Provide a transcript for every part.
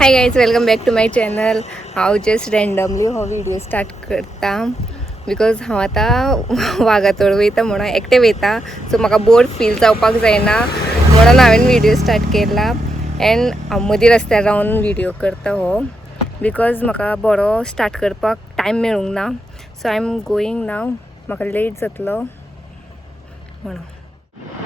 High guys, welcome back to my channel. हांव just randomly हो video start करता because हांव आतां वागातोर वयता म्हणून एकटें वयता, सो म्हाका बोर फील जावपाक जायना म्हणून हांवें व्हिडिओ स्टार्ट केला. एंड हांव मदीं रस्त्यार रावन व्हिडिओ करता हो बिकॉज म्हाका बरो स्टार्ट करपाक टायम मेळूंक ना. सो आय एम गोईंग नाव, म्हाका लेट जातलो म्हणून.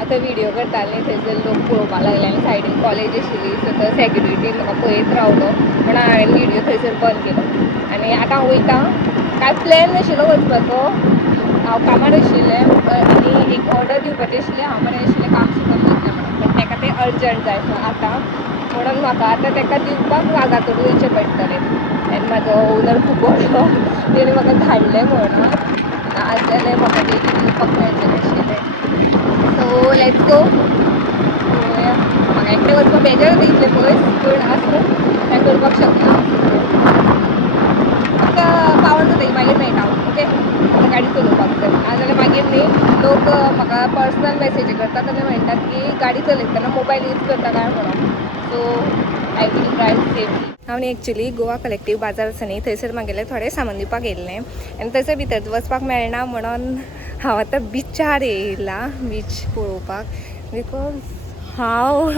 आतां व्हिडिओ करताले थंयसर लोक पळोवपाक लागले आनी सायडीन कॉलेज आशिल्ली, सो तो सेक्युरिटी म्हाका पळयत रावलो म्हणून हांवें व्हिडिओ थंयसर बंद केलो. आनी आतां हांव वयता. कांय प्लॅन नाशिल्लो वचपाचो, हांव कामार आशिल्लें आनी एक ऑर्डर दिवपाची आशिल्ली. हांव म्हणलें आशिल्लें काम सुद्दां करतलें म्हणून, पण ताका तें अर्जंट जाय आतां म्हणून म्हाका आतां ताका दिवपाक वागातोर वयचें पडटलें. आनी म्हाजो ओनर खूब बरो, तेणी म्हाका धाडलें म्हणून आज जाल्यार म्हाका तें दिवपाक मेळचें नाशिल्लें. So let's go. म्हाका एकटें वचपाक बेजार दितलें पळय, पूण आसूं कांय करपाक शकना. म्हाका पावर जाता मागीर मेळटा. ओके, म्हाका गाडी चलोवपाक जाय, नाजाल्यार मागीर न्ही लोक म्हाका पर्सनल मॅसेजी करतात आनी म्हणटात की गाडी चलयतना मोबायल यूज करता काय म्हणून. So I will drive safely. हांव न्ही एक्चुली गोवा कलेक्टीव बाजार आसा न्ही, थंयसर म्हागेलें थोडें सामान दिवपाक येयल्लें आनी थंयसर भितर वचपाक मेळना म्हणून हांव आतां बिचार येयला, बीच पळोवपाक. बिकॉज हांव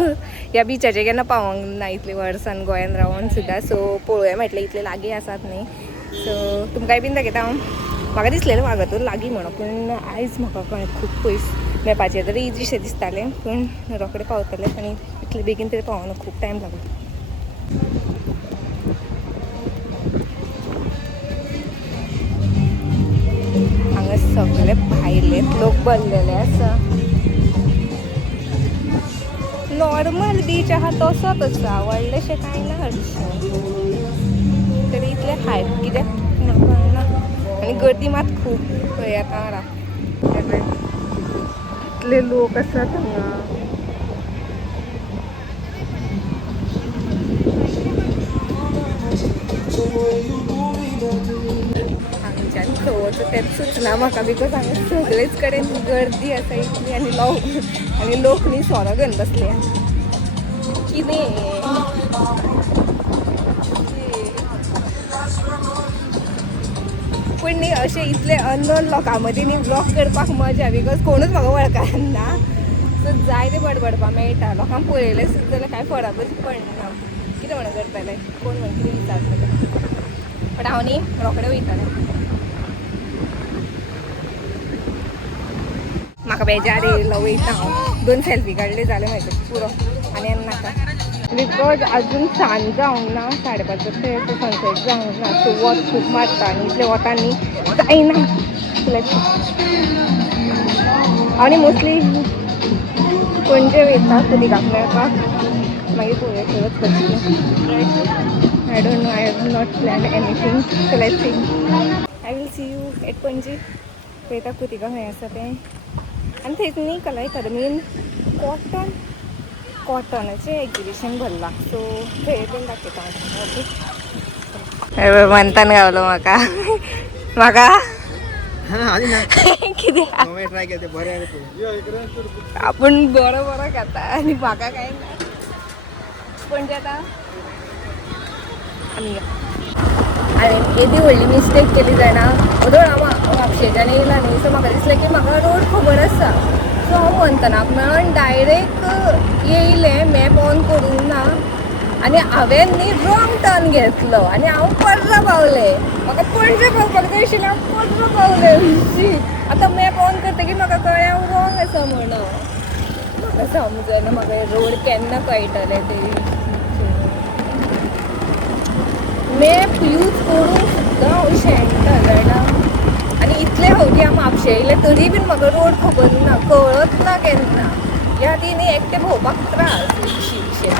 ह्या बिचाचेर केन्ना पावोंक ना इतले वर्सान गोंयान रावून सुद्दां. सो पळोवया म्हटलें इतले लागीं आसात न्ही. सो तुमकांय बीन दाखयता हांव. म्हाका दिसलेलें वागातोर लागीं म्हणून, पूण आयज म्हाका कळ्ळें खूब पयस. मॅपाचेर तरी इजीशें दिसतालें, पूण रोखडें पावतलें आनी इतले बेगीन तरी पावना, खूब टायम लागलो. हांगा सगळे भायले लोक भरलेले आसा. नॉर्मल बीच आहा तसोच आसा, व्हडलेशें कांय ना हरशीं, तरी इतले हायप कित्याक म्हाका कळना. आनी गर्दी मात खूब. पळय आतां इतले लोक आसात हांगा. हांगच्यान खंय तेंच सुचना म्हाका, बिकॉज हांगा सगळेच कडेन गर्दी आसा इतली आनी लोक न्ही सोरो घेवन बसले. कितें पूण न्ही अशें इतले अननोन लोकां मदीं न्ही ब्लॉग करपाक मजा, बिकॉज कोणूच म्हाका वळखना. सो जाय तें बडबडपाक मेळटा. लोकांक पळयलें सुद्दां जाल्यार कांय फरकूच पडना. कितें म्हणून करतलें, कोण म्हण कितें विचारतलें. पण हांव न्ही रोखडें वयतलें. म्हाका बेजार येयलो, वयता हांव. 2 सेल्फी काडले जालें म्हाजे पुरो, आनी नाका. बिकॉज आजून सांज जावंक ना, 5:30 सनसेट जावंक ना. सो वत खूब मारता आनी इतले वतान न्ही जायना. हांव न्ही मोस्टली पणजे वयता कुतिकाक मेळपाक, मागीर पळोवया खंय वचपाचें. I don't know, I have not plan anything. So let's see. I will see you at Panaji. पळयता कुतिका खंय आसा तें. आनी थंयच न्ही कला अकादमीन कॉटनाचें एग्जिबिशन भरलां, सो थंय बीन दाखयता हांव. ओके, म्हणतान गावलो म्हाका कितें आपूण बरो खाता आनी म्हाका कांय ना. पणजे आतां आमी हांवें येदी व्हडली मिस्टेक केली जायना. ओदोळ हांव म्हापशेच्यान येयला न्ही, सो म्हाका दिसलें की म्हाका रोड खबर आसा. सो हांव म्हणटनाक मेळोन डायरेक्ट येयलें, मॅप ऑन करूंक ना आनी हांवें न्ही रॉंग टर्न घेतलो आनी हांव पर्रा पावलें. म्हाका पणजे पावपाक जाय आशिल्लें, हांव पर्रा पावलें. आतां मॅप ऑन करतकीर म्हाका कळ्ळें हांव रॉंग आसा म्हणून. म्हाका समजना म्हाका रोड केन्ना कळटलें तें. मॅप यूज करून सुद्दां हांव शेणटा जाणा. आनी इतले फावटी हांव म्हापशे येयलें तरी बीन म्हाका रोड खबर ना, कळत ना केन्ना. ह्या खातीर न्ही एकटें भोंवपाक त्रास विशें.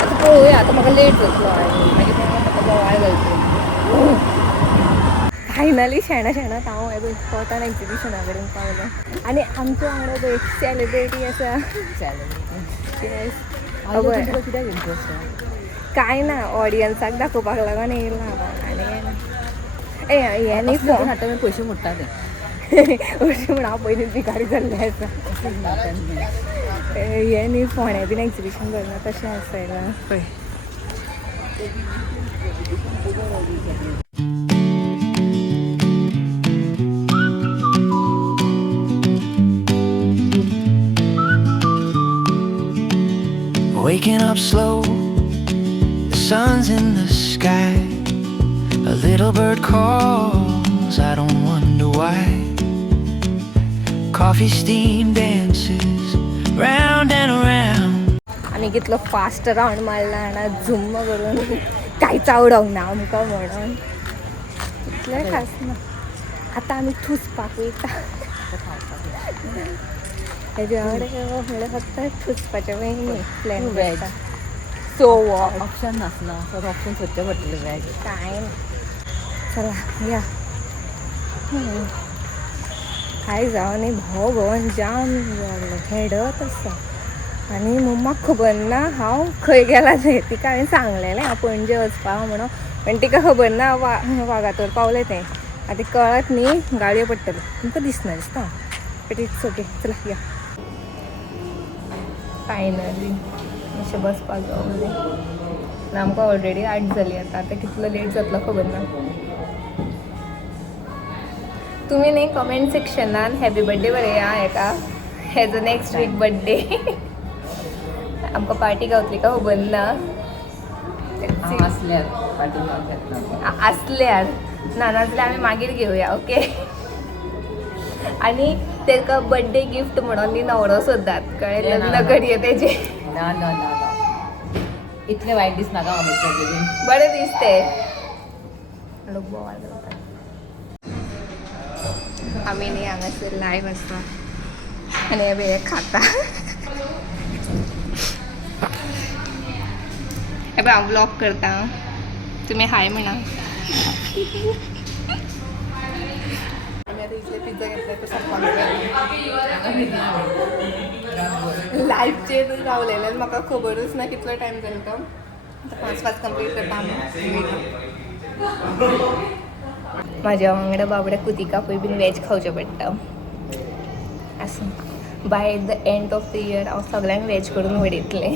आतां पळोवया, आतां म्हाका लेट जातलो आनी मागीर म्हाका बोवाळ घालतलो. फायनली शेणात हांव हें कॉटन एग्जिबिशना कडेन पावलें. आनी आमच्या वांगडा पळय सेलिब्रिटी आसा. कित्याक इंट्रस्ट कांय ना, ऑडियन्साक दाखोवपाक लागून येयलां आनी कांय ना. हे न्ही फोन हाडटा मागीर पयशे मोडटा ते. अशें म्हण हांव पयलींच भिकारी जाल्लें आसा. हे न्ही फोण्या बीन एक्झिबिशन भरना तशें आसयना पळय. Waking up slow, the sun's in the sky. A little bird calls, I don't wonder why. Coffee steam dances round and around. आम्ही कितलो फास्ट राउंड मारला ना झुम्म करून कांयच आवडोंक ना आमकां म्हणून इतलें खास ना. आतां आमी ठुसपाक वयता. हेज्या कडेन म्हणल्यार फक्त ठुसपाचें न्ही प्लॅन करता. सो वॉट ऑप्शन नसना सर ऑप्शन सोदचें पडटलें वेज काय ना. चला या. काय जावं न्ही भाव भोवन जाम जाल्लो खेडत आसा आनी मम्माक खबर ना हांव खंय गेलां तें. तिका हांवें सांगलेलें हांव पणजे वचपा म्हणून पण तिका खबर ना वागातोर पावलें तें. आतां ती कळत न्ही गाडयो पडटल्यो तुमकां दिसना दिसता बट इट्स ओके. चला या. फायनली अशें बसपाक गावलें. आमकां ऑलरेडी 8 जाली. आतां कितलो लेट जातलो खबर ना. तुम्ही न्ही कमेंट सेक्शनान हॅपी बर्थडे बरया हेका. हेजो नेक्स्ट वीक बर्थडे. आमकां पार्टी गावतली का खबर ना. असल्यार पाटी आसल्यार ना नाजाल्यार आमी मागीर घेवया ओके. आनी तेका बर्थडे गिफ्ट म्हणून न्ही नवरो सोदतात कळ्ळें. लग्न करये तेजे. ना ना ना ना इतलें वायट दीस नाका आमचे बरें दिसते. लोक बोवाळ करतात. आमी न्ही हांगासर लायव्ह आसता आनी हे वेळे खाता. हे पळय हांव ब्लॉग करता. तुमी हाय म्हणा. आमी आतां इतले पिझ्झा घेतले तो लायफचेर रावलेले म्हाका खबरूच ना कितलो टायम जालो तो. आतां 5 कंप्लीट करता आमी. म्हाज्या वांगडा बाबड्या कुतिका पळय बीन वॅज खावचें पडटा. आसूं by the end of the year हांव सगळ्यांक वॅज करून उडयतलें.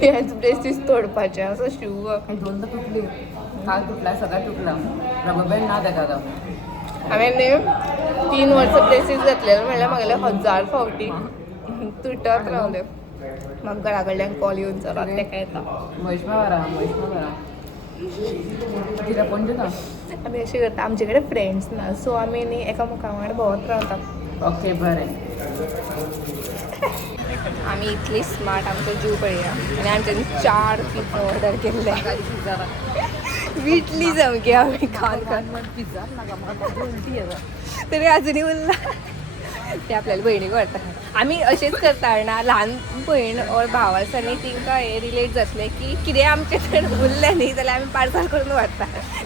हेच ब्रेसीस तोडपाचें असो शिव. दोनदा तुटली काल तुटला सगळा तुटला रबर बँड ना तेका आतां. हांवें न्ही 3 वर्सां ब्रेसीस घातलेलो म्हणल्यार म्हागेले 1000 फावटी तुटत रावले. म्हाका घरा कडल्यान कॉल येवन चलत तेका येता. महेशमा वरा कित्याक पणजे ना. आमी अशें करता आमचे कडेन फ्रेंड्स ना सो आमी न्ही एकामेका वांगडा भोंवत रावता. ओके बरें. आमी इतली स्मार्ट आमचो जीव पळया आनी आमच्यांनी 4 पिझ्झा ऑर्डर केल्ले. विटली सामकी आमी खावन खावन. पिझ्झा नाका म्हाका उलटी येता. तरी आजुनी उरला. ते आपल्याला भयणीक व्हरता. आमी अशेंच करता ना. ल्हान भयण ऑर भाव आसा न्ही तिंकां हे रिलेट जातलें की कितें आमचे कडेन उरलें न्ही जाल्यार आमी पार्सल करून व्हरता.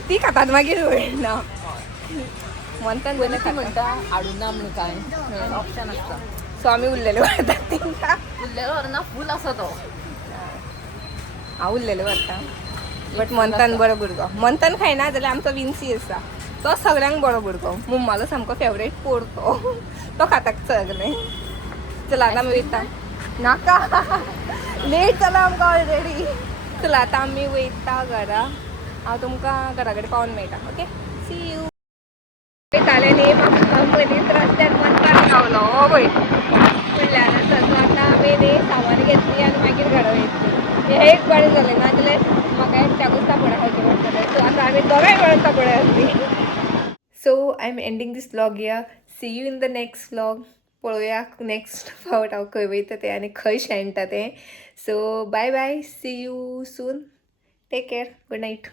ती खातात मागीर भयणा म्हणटा ती म्हणटा हाडून ना म्हणून कांय ऑप्शन आसता. सो आमी उरलेले व्हरतात तिंकां. उरलेलो व्हरना फूल आसा तो. हांव उरलेले व्हरता. बट मंथन बरो भुरगो. मंथन खायना जाल्यार आमचो विन्सी आसा तो सगळ्यांक बरो भुरगो. मुम्मालो सामको फेवरेट पोरतो. तो खाता सगळें. चला आतां आमी वयता. नाका लेट जाला आमकां ऑलरेडी. चला आतां आमी वयता घरा. हांव तुमकां घरा कडेन पावून मेळटा. Okay C you. वयतालें न्ही म्हाका मदींच रस्त्यार मंथन गावलो हो पळय म्हणल्यार आसा. सो आतां आमी न्ही सामान घेतली आनी मागीर घरा वयतली. हें एक बरें जालें ना जाल्यार म्हाका एकट्याकूच तापणे खावचें पडटलें. सो आतां आमी दोगांय मेळून तापणे खातली. So I am ending this vlog here. See you in the next vlog. पळोवया नेक्स्ट फावट हांव खंय वयता तें आनी खंय शेणटा तें. So bye bye. See you soon. Take care. Good night.